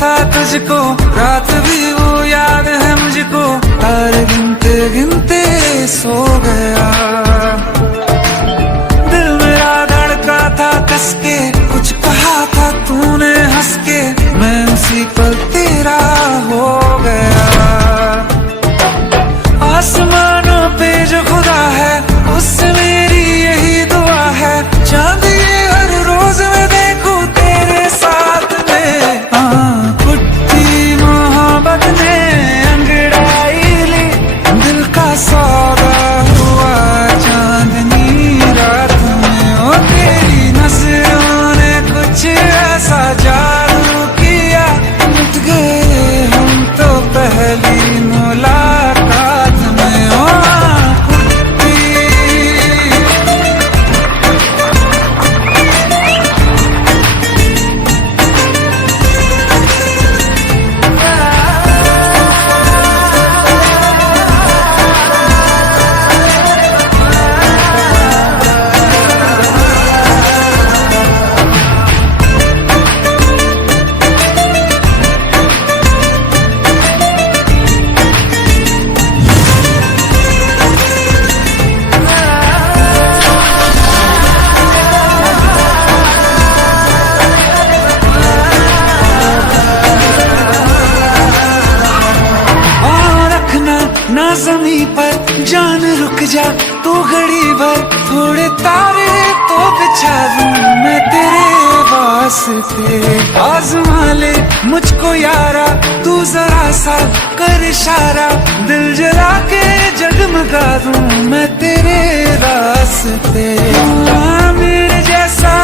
था तुझको, रात भी वो याद है मुझको, तारे गिनते गिनते सो गया। दिल मेरा धड़का था कस के, कुछ कहा था तूने हंस के, मैं उसी पल तेरा हो गया। आसमानों पे जो खुदा है उससे मेरी यही दुआ है, चांद ये हर रोज मैं देखूं तेरे साथ में। पुट्टी मोहब्बत ने अंगड़ाई ली, दिल का सौदा हुआ चांदनी रात में। ओ तेरी नजरों ने कुछ ऐसा जादू किया, मिट गए हम तो पहली मुलाकात में। ओ ना ज़मीं पर जान रुक जा तू घड़ी भर, थोड़े तारे तो बिछा दूं मैं तेरे वास्ते। आज़मा ले मुझको यारा तू जरा सा कर इशारा, दिल जला के जगमगा दूं मैं तेरे रास्ते। मेरे जैसा